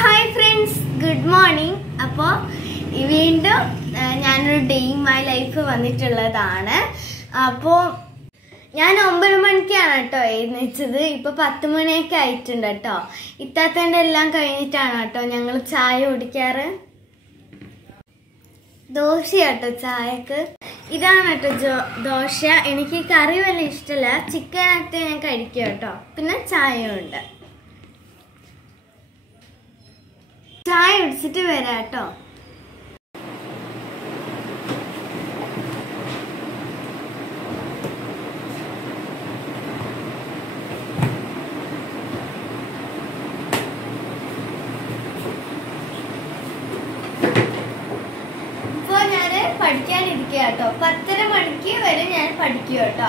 Hi friends, good morning. അപ്പോൾ വീണ്ടും ഞാനൊരു ഡേ ഇൻ മൈ ലൈഫ് വന്നിട്ടുള്ളതാണ്. അപ്പോൾ ഞാൻ 9 മണിക്കാണ് കേട്ടോ എഴുന്നേച്ചത്. ഇപ്പോൾ 10 മണിയൊക്കെ ആയിട്ടുണ്ട് കേട്ടോ. ഇത്താത്തൻ്റെ എല്ലാം കഴിഞ്ഞിട്ടാണ് കേട്ടോ ഞങ്ങൾ ചായ കുടിക്കാറ്. ദോശ കേട്ടോ ചായക്ക്. ഇതാണ് കേട്ടോ ദോശ. എനിക്ക് കറി വല്ല ഇഷ്ടമല്ല, ചിക്കനൊക്കെ ഞാൻ കഴിക്കും കേട്ടോ. പിന്നെ ചായയും ഉണ്ട്. ചായ കുടിച്ചിട്ട് വരാം കേട്ടോ. ഇപ്പോൾ ഞാൻ പഠിക്കാനിരിക്കുക കേട്ടോ. 10:30 മണിക്ക് വരെ ഞാൻ പഠിക്കുക കേട്ടോ.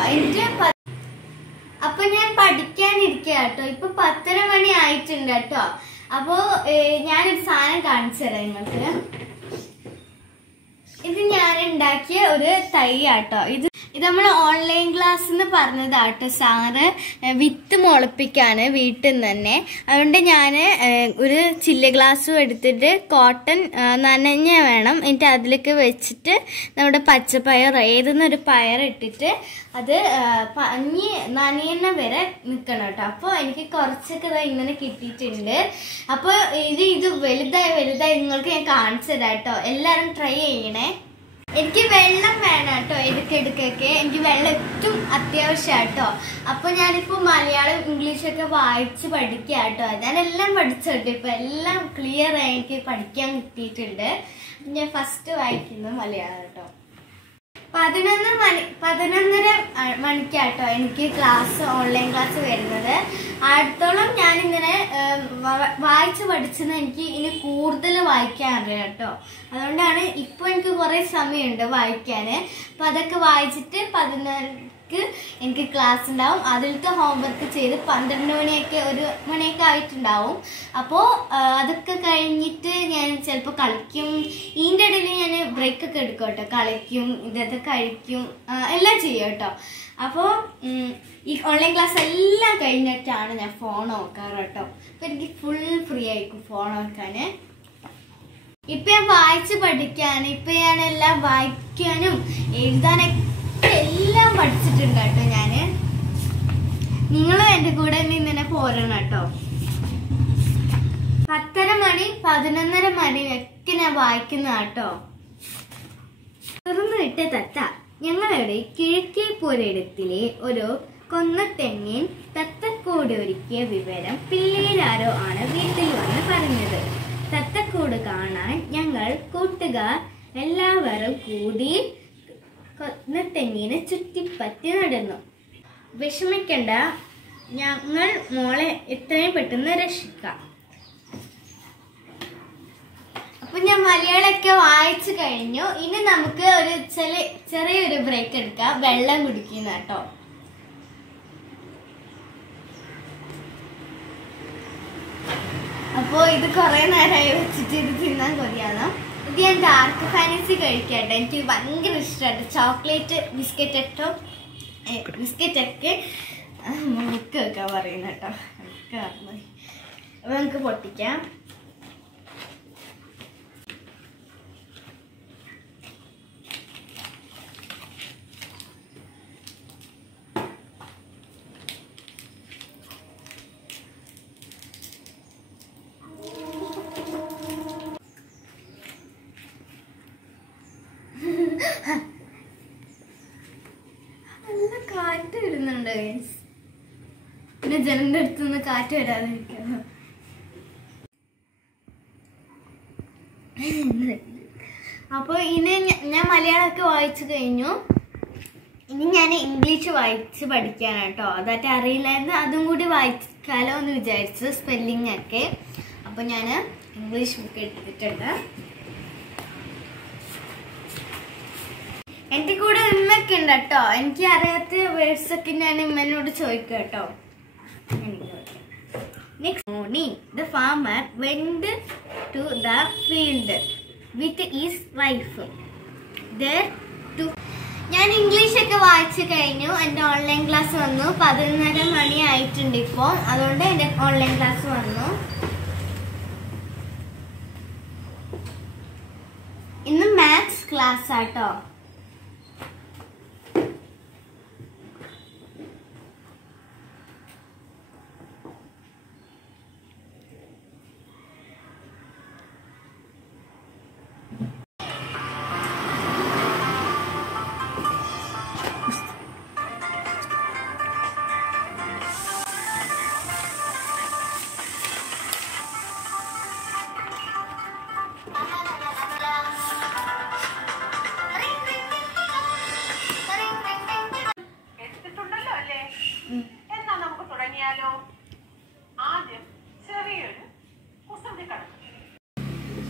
അപ്പൊ ഞാൻ പഠിക്കാനിരിക്കുക കേട്ടോ. ഇപ്പൊ 10:30 മണി ആയിട്ടുണ്ട് കേട്ടോ. അപ്പോ ഞാനൊരു സാധനം കാണിച്ചു തരാം നിങ്ങൾക്ക്. ഇത് ഞാൻ ഉണ്ടാക്കിയ ഒരു തൈ ആട്ടോ. ഇത് നമ്മൾ ഓൺലൈൻ ക്ലാസ് പറഞ്ഞതാട്ടോ സാറ് വിത്ത് മുളപ്പിക്കാണ് വീട്ടിൽ നിന്ന് തന്നെ. അതുകൊണ്ട് ഞാൻ ഒരു ചില്ല് ഗ്ലാസ്സും എടുത്തിട്ട് കോട്ടൺ നനഞ്ഞ വേണം, എന്നിട്ട് അതിലേക്ക് വെച്ചിട്ട് നമ്മുടെ പച്ചപ്പയർ ഏതെന്നൊരു പയർ ഇട്ടിട്ട് അത് നനയുന്ന വരെ നിൽക്കണം കേട്ടോ. അപ്പോൾ എനിക്ക് കുറച്ചൊക്കെ ഇങ്ങനെ കിട്ടിയിട്ടുണ്ട്. അപ്പോൾ ഇത് വലുതായി നിങ്ങൾക്ക് ഞാൻ കാണിച്ചു തരാം കേട്ടോ. എല്ലാവരും ട്രൈ ചെയ്യണേ. എനിക്ക് വെള്ളം വേണം കേട്ടോ. എടുക്കൊക്കെ എനിക്ക് വെള്ളം ഏറ്റവും അത്യാവശ്യമാണ് കേട്ടോ. അപ്പോൾ ഞാനിപ്പോൾ മലയാളം ഇംഗ്ലീഷൊക്കെ വായിച്ച് പഠിക്കുക കേട്ടോ. ഞാനെല്ലാം പഠിച്ചോട്ടോ. ഇപ്പോൾ എല്ലാം ക്ലിയർ ആയി എനിക്ക് പഠിക്കാൻ കിട്ടിയിട്ടുണ്ട്. ഞാൻ ഫസ്റ്റ് വായിക്കുന്നത് മലയാളം കേട്ടോ. 11:30 മണിക്കാട്ടോ എനിക്ക് ക്ലാസ്, ഓൺലൈൻ ക്ലാസ് വരുന്നത്. അടുത്തോളം ഞാനിങ്ങനെ വായിച്ച് പഠിച്ചത് എനിക്ക് ഇനി കൂടുതൽ വായിക്കാൻ അറിയാം കേട്ടോ. അതുകൊണ്ടാണ് ഇപ്പോൾ എനിക്ക് കുറേ സമയമുണ്ട് വായിക്കാൻ. അപ്പം അതൊക്കെ വായിച്ചിട്ട് 11:30 എനിക്ക് ക്ലാസ് ഉണ്ടാവും. അതിലത്തെ ഹോംവർക്ക് ചെയ്ത് 12 മണിയൊക്കെ 1 മണിയൊക്കെ ആയിട്ടുണ്ടാവും. അപ്പോൾ അതൊക്കെ കഴിഞ്ഞിട്ട് ഞാൻ ചിലപ്പോൾ കളിക്കും. ഇതിൻ്റെ ഇടയിൽ ഞാൻ ബ്രേക്കൊക്കെ എടുക്കും കേട്ടോ. കളിക്കും, ഇതൊക്കെ കഴിക്കും, എല്ലാം ചെയ്യും കേട്ടോ. അപ്പോൾ ഈ ഓൺലൈൻ ക്ലാസ് എല്ലാം കഴിഞ്ഞിട്ടാണ് ഞാൻ ഫോൺ നോക്കാറ് കേട്ടോ. അപ്പം എനിക്ക് ഫുൾ ഫ്രീ ആയിരിക്കും ഫോൺ നോക്കാൻ. ഇപ്പം ഞാൻ വായിച്ച് പഠിക്കാൻ, ഇപ്പം ഞാനെല്ലാം വായിക്കാനും എഴുതാനൊക്കെ എല്ലാം പഠിച്ചിട്ടുണ്ട് കേട്ടോ. ഞാൻ നിങ്ങളും എൻ്റെ കൂടെ ഇങ്ങനെ പോരണം കേട്ടോ. 10:30 മണി 11:30 മണിയൊക്കെ ഞാൻ വായിക്കുന്ന കേട്ടോ. തുറന്നു വിട്ട തത്ത. ഞങ്ങളുടെ കിഴക്കേ പുരയിടത്തിലെ ഒരു കൊന്നത്തെങ്ങിൻ തത്തക്കൂട് ഒരുക്കിയ വിവരം പിള്ളേരാരോ ആണ് വീട്ടിൽ വന്ന് പറഞ്ഞത്. തത്തക്കൂട് കാണാൻ ഞങ്ങൾ കൂട്ടുകാർ എല്ലാവരും കൂടി കൊന്നത്തെങ്ങിനെ ചുറ്റിപ്പറ്റി നടന്നു. വിഷമിക്കണ്ട, ഞങ്ങൾ മോളെ എത്രയും പെട്ടെന്ന് രക്ഷിക്കാം. അപ്പൊ ഞാൻ മലയാളമൊക്കെ വായിച്ചു കഴിഞ്ഞു. ഇനി നമുക്ക് ഒരു ചെറിയൊരു ബ്രേക്ക് എടുക്കാം. വെള്ളം കുടിക്കുന്ന കേട്ടോ. അപ്പോ ഇത് കുറെ നേരമായി വെച്ചിട്ട് ഇത് തിന്നാൻ കൊതിയാണ്. ഇത് ഞാൻ ഡാർക്ക് ഫാൻറ്റസി കഴിക്കട്ടെ. എനിക്ക് ഭയങ്കര ഇഷ്ടമായിട്ട് ചോക്ലേറ്റ് ബിസ്ക്കറ്റൊക്കെ മുക്ക് വെക്കാൻ പറയുന്ന കേട്ടോ. അപ്പൊ നമുക്ക് പൊട്ടിക്കാം. നല്ല കാറ്റ് വരുന്നുണ്ട്. പിന്നെ ജനലിന്റെ അടുത്തുനിന്ന് കാറ്റ് വരാതിരിക്കുന്നു. അപ്പോൾ ഇനി ഞാൻ മലയാളമൊക്കെ വായിച്ചു കഴിഞ്ഞു. ഇനി ഞാൻ ഇംഗ്ലീഷ് വായിച്ച് പഠിക്കാനാണ് കേട്ടോ. അതായിട്ട് അറിയില്ലായിരുന്നു, അതും കൂടി വായിക്കാലോ എന്ന് വിചാരിച്ചു, സ്പെല്ലിംഗ് ഒക്കെ. അപ്പോൾ ഞാൻ ഇംഗ്ലീഷ് ബുക്ക് എടുത്തിട്ടുണ്ട്. എൻ്റെ കൂടെ ഉമ്മയൊക്കെ ഉണ്ട് കേട്ടോ. എനിക്ക് അറിയാത്ത വേർഡ്സ് ഒക്കെ ഞാൻ ഉമ്മനോട് ചോദിക്കും കേട്ടോ. Next morning, the farmer went to the field with his wife. There to ഞാൻ ഇംഗ്ലീഷൊക്കെ വായിച്ചു കഴിഞ്ഞു. എൻ്റെ ഓൺലൈൻ ക്ലാസ് വന്നു. 11:30 മണി ആയിട്ടുണ്ട് ഇപ്പോൾ. അതുകൊണ്ട് എൻ്റെ ഓൺലൈൻ ക്ലാസ് വന്നു. ഇന്ന് മാത്സ് ക്ലാസ് ആട്ടോ.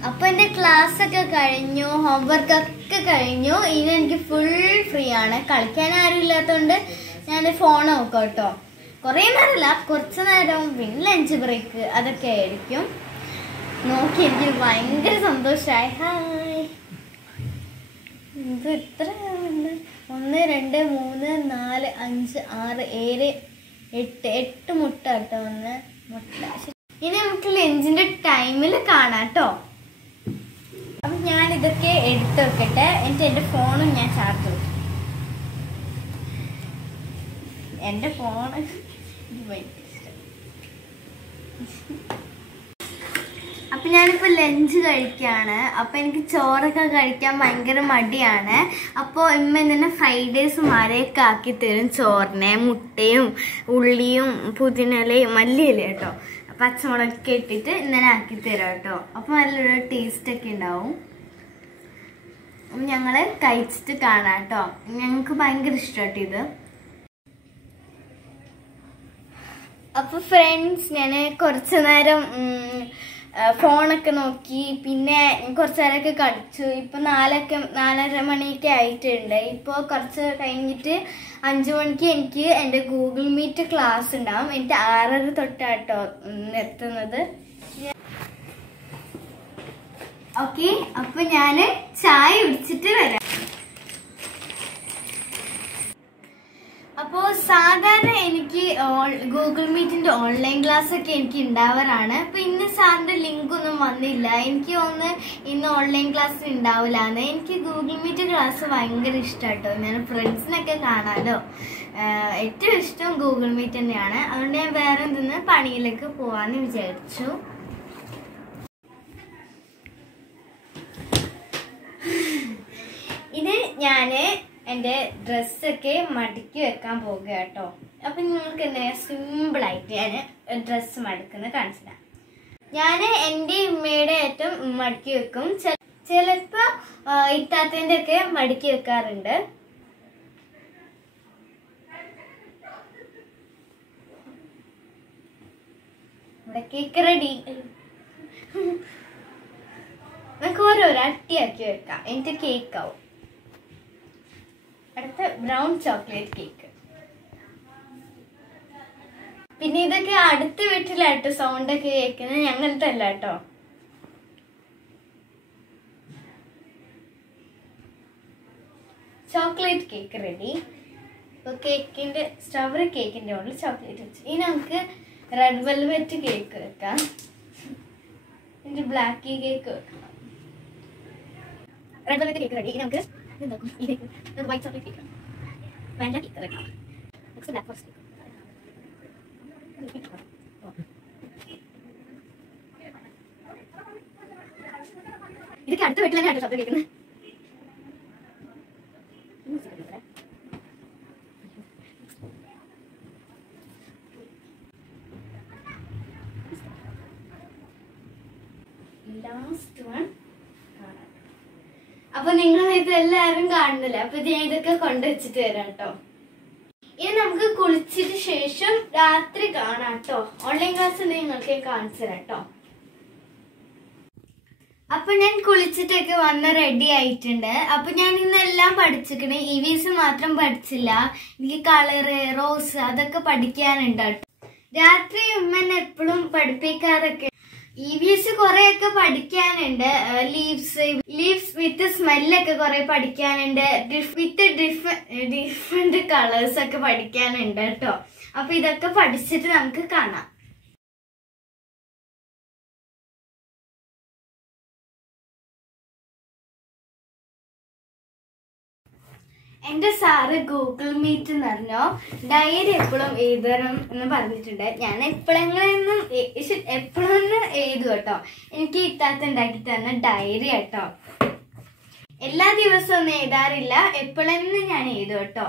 അപ്പൊ എന്റെ ക്ലാസ് ഒക്കെ കഴിഞ്ഞു, ഹോംവർക്ക് ഒക്കെ കഴിഞ്ഞു. ഇനി എനിക്ക് ഫുൾ ഫ്രീ ആണ്. കളിക്കാൻ ആരും ഇല്ലാത്തതുകൊണ്ട് ഞാൻ ഫോൺ നോക്കാം കേട്ടോ. കുറെ നേരമല്ല, കുറച്ചു നേരം. പിന്നെ ലഞ്ച് ബ്രേക്ക് അതൊക്കെ ആയിരിക്കും. നോക്കി എനിക്ക് ഭയങ്കര സന്തോഷമായി. ഹായ്, ഇത് ഇത്ര 1 2 3 4 5 6 7 8 മുട്ട കേട്ടോ. 1 മുട്ട. ഇനി നമുക്ക് ലഞ്ചിന്റെ ടൈമിൽ കാണാം കേട്ടോ. അപ്പൊ ഞാൻ ഇതൊക്കെ എടുത്ത് വെക്കട്ടെ. എന്നിട്ട് എന്റെ ഫോണും ഞാൻ ചാർജ് വെക്കും. എന്റെ ഫോൺ അപ്പൊ ഞാനിപ്പോ ലഞ്ച് കഴിക്കാണ്. അപ്പൊ എനിക്ക് ചോറൊക്കെ കഴിക്കാൻ ഭയങ്കര മടിയാണ്. അപ്പോൾ ഇമ്മ ഇങ്ങനെ ഫ്രൈഡ് റൈസ് മാരെയൊക്കെ ആക്കി തരും. ചോറിനെ മുട്ടയും ഉള്ളിയും പുതിനയിലയും മല്ലിയില കേട്ടോ, പച്ചമുളകൊക്കെ ഇട്ടിട്ട് ഇങ്ങനെ ആക്കി തരാം കേട്ടോ. അപ്പൊ നല്ലൊരു ടേസ്റ്റ് ഒക്കെ ഉണ്ടാവും. ഞങ്ങള് കഴിച്ചിട്ട് കാണാം കേട്ടോ. ഞങ്ങൾക്ക് ഭയങ്കര ഇഷ്ടമാട്ടോ ഇത്. അപ്പൊ ഫ്രണ്ട്സ്, ഞാൻ കുറച്ചു നേരം ഫോണൊക്കെ നോക്കി. പിന്നെ കുറച്ചു നേരമൊക്കെ കളിച്ചു. ഇപ്പൊ 4:30 മണിയൊക്കെ ആയിട്ടുണ്ട്. ഇപ്പോൾ കുറച്ച് കഴിഞ്ഞിട്ട് 5 മണിക്ക് എനിക്ക് എൻ്റെ ഗൂഗിൾ മീറ്റ് ക്ലാസ് ഉണ്ടാവും. എനിക്ക് 6:30 തൊട്ടാട്ടോ എത്തുന്നത്. ഓക്കെ, അപ്പൊ ഞാന് ചായ കുടിച്ചിട്ട് വരാം. അപ്പോൾ സാധാരണ എനിക്ക് ഗൂഗിൾ മീറ്റിന്റെ ഓൺലൈൻ ക്ലാസ് ഒക്കെ എനിക്ക് ഉണ്ടാവാറാണ്. അപ്പൊ ഇന്ന് സാറിന്റെ ലിങ്ക് ഒന്നും വന്നില്ല. എനിക്ക് ഒന്ന് ഇന്ന് ഓൺലൈൻ ക്ലാസ് ഉണ്ടാവില്ലാന്ന്. എനിക്ക് ഗൂഗിൾ മീറ്റ് ക്ലാസ് ഭയങ്കര ഇഷ്ടമാട്ടോ. ഞാൻ ഫ്രണ്ട്സിനൊക്കെ കാണാലോ. ഏറ്റവും ഇഷ്ടം ഗൂഗിൾ മീറ്റ് തന്നെയാണ്. അതുകൊണ്ട് ഞാൻ വേറെ എന്തെന്ന് പണിയിലേക്ക് പോവാന്ന് വിചാരിച്ചു. ഇത് ഞാന് എൻ്റെ ഡ്രസ്സൊക്കെ മടക്കി വെക്കാൻ പോകുക കേട്ടോ. അപ്പൊ നിങ്ങൾക്ക് എങ്ങനെയാ സിമ്പിൾ ആയിട്ട് ഞാൻ ഡ്രസ്സ് മടക്കുന്നത് കാണിച്ചില്ല. ഞാൻ എൻ്റെ ഉമ്മയുടെ ഏറ്റവും മടക്കി വെക്കും. ചിലപ്പോ ഇത്താത്തന്റെ ഒക്കെ മടക്കി വെക്കാറുണ്ട്. ഇവിടെ കേക്ക് റെഡി. നമുക്ക് ഓരോരോ അട്ടിയാക്കി വെക്കാം. എന്നിട്ട് കേക്ക് ആവും. അടുത്ത ബ്രൗൺ ചോക്ലേറ്റ് കേക്ക്. പിന്നെ ഇതൊക്കെ അടുത്ത വീട്ടിലാട്ടോ സൗണ്ട് ഒക്കെ കേൾക്കുന്നത്, ഞങ്ങളുടെ അല്ല കേട്ടോ. Chocolate cake ready. ഇപ്പൊ കേക്കിന്റെ സ്ട്രോബെറി കേക്കിന്റെ ഉള്ളിൽ ചോക്ലേറ്റ് വെച്ചു. ഇനി നമുക്ക് റെഡ് വെൽവെറ്റ് കേക്ക് വെക്കാം. എന്നിട്ട് ബ്ലാക്ക് കേക്ക് വെക്കാം. Red velvet cake ready. നമുക്ക് white chocolate cake, vanilla cake വെക്കാം. Black forest cake. ഇതൊക്കെ അടുത്ത വീട്ടിൽ തന്നെയാണ് ശബ്ദം കേൾക്കുന്നത്. Last one. അപ്പൊ നിങ്ങൾ ഇത് എല്ലാവരും കാണുന്നില്ല. അപ്പൊ ഞാൻ ഇതൊക്കെ കൊണ്ടുവച്ചിട്ട് വരാം കേട്ടോ. ഇനി നമുക്ക് കുളിച്ചിട്ട് ശേഷം രാത്രി കാണാം കേട്ടോ. ഓൺലൈൻ ക്ലാസ് നിങ്ങൾക്ക് കാണിച്ചു തരാം കേട്ടോ. അപ്പൊ ഞാൻ കുളിച്ചിട്ടൊക്കെ വന്ന് റെഡി ആയിട്ടുണ്ട്. അപ്പൊ ഞാൻ ഇന്നെല്ലാം പഠിച്ചിരിക്കണേ. EVS മാത്രം പഠിച്ചില്ല. എനിക്ക് കളറ്, റോസ് അതൊക്കെ പഠിക്കാനുണ്ട് കേട്ടോ. രാത്രി ഉമ്മ എന്നെ എപ്പോഴും പഠിപ്പിക്കാറൊക്കെ. EVS കുറെയൊക്കെ പഠിക്കാനുണ്ട്. ലീവ്സ് വിത്ത് സ്മെല്ലൊക്കെ കുറെ പഠിക്കാനുണ്ട്. വിത്ത് ഡിഫറെന്റ് കളേഴ്സ് ഒക്കെ പഠിക്കാനുണ്ട് കേട്ടോ. അപ്പൊ ഇതൊക്കെ പഠിച്ചിട്ട് നമുക്ക് കാണാം. എന്റെ സാറ് ഗൂഗിൾ മീറ്റ് എന്ന് പറഞ്ഞോ ഡയറി എപ്പോഴും എഴുതണം എന്ന് പറഞ്ഞിട്ടുണ്ട്. ഞാൻ എപ്പോഴെങ്കിലും എഴുതും കേട്ടോ. എനിക്ക് ഇത്താത്ത ഉണ്ടാക്കി തന്ന ഡയറി കേട്ടോ. എല്ലാ ദിവസവും ഒന്നും എഴുതാറില്ല, എപ്പോഴെന്നും ഞാൻ എഴുതും കേട്ടോ.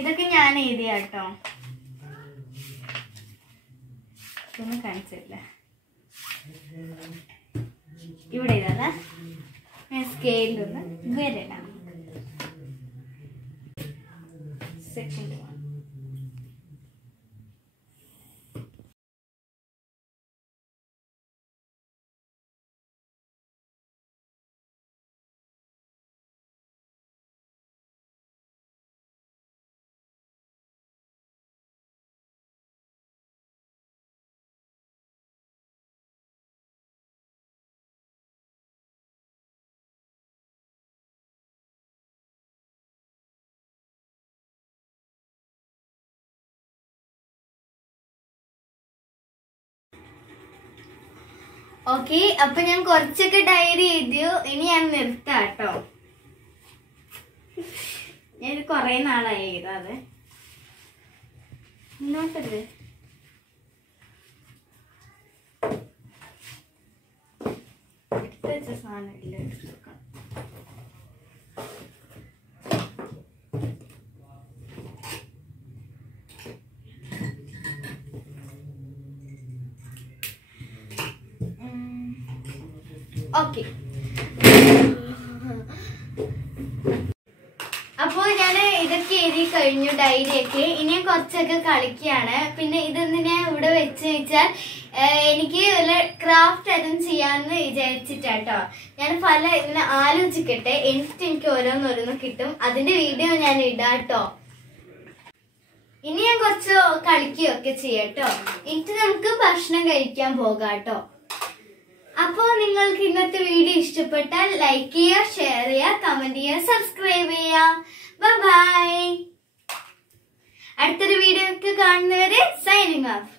ഇതൊക്കെ ഞാൻ എഴുതിയ കേട്ടോ. ഇതൊന്നും കാണിച്ചില്ല. ഇവിടെ എഴുതാ സ്കെയിലൊന്ന് വരണം. Second one. ഓക്കെ, അപ്പൊ ഞാൻ കുറച്ചൊക്കെ ഡയറി എഴുതിയോ. ഇനി ഞാൻ നിർത്താം കേട്ടോ. ഞാൻ കൊറേ നാളായി എഴുതാതെ. ഇന്നോട്ടത് വെച്ച സാധനം ഇല്ല. ഓക്കെ, അപ്പോൾ ഞാൻ ഇതൊക്കെ എഴുതി കഴിഞ്ഞു ഡയറിയൊക്കെ. ഇനി കുറച്ചൊക്കെ കളിക്കുകയാണ്. പിന്നെ ഇതെന്തിനാ ഇവിടെ വെച്ച് വെച്ചാൽ എനിക്ക് വല്ല ക്രാഫ്റ്റ് അതും ചെയ്യാമെന്ന് വിചാരിച്ചിട്ടാട്ടോ. ഞാൻ പല ഇങ്ങനെ ആലോചിക്കട്ടെ, എന്നിട്ട് എനിക്ക് ഓരോന്നോരോന്ന് കിട്ടും. അതിന്റെ വീഡിയോ ഞാൻ ഇടാട്ടോ. ഇനി ഞാൻ കുറച്ച് കളിക്കുകയൊക്കെ ചെയ്യാട്ടോ. എന്നിട്ട് നമുക്ക് ഭക്ഷണം കഴിക്കാൻ പോകാട്ടോ. അപ്പോൾ നിങ്ങൾക്ക് ഇന്നത്തെ വീഡിയോ ഇഷ്ടപ്പെട്ടാൽ ലൈക്ക് ചെയ്യുക, ഷെയർ ചെയ്യുക, കമന്റ് ചെയ്യുക, സബ്സ്ക്രൈബ് ചെയ്യുക. ബൈ. അടുത്തൊരു വീഡിയോ കാണുന്നവരെ സൈനിങ് ഓഫ്.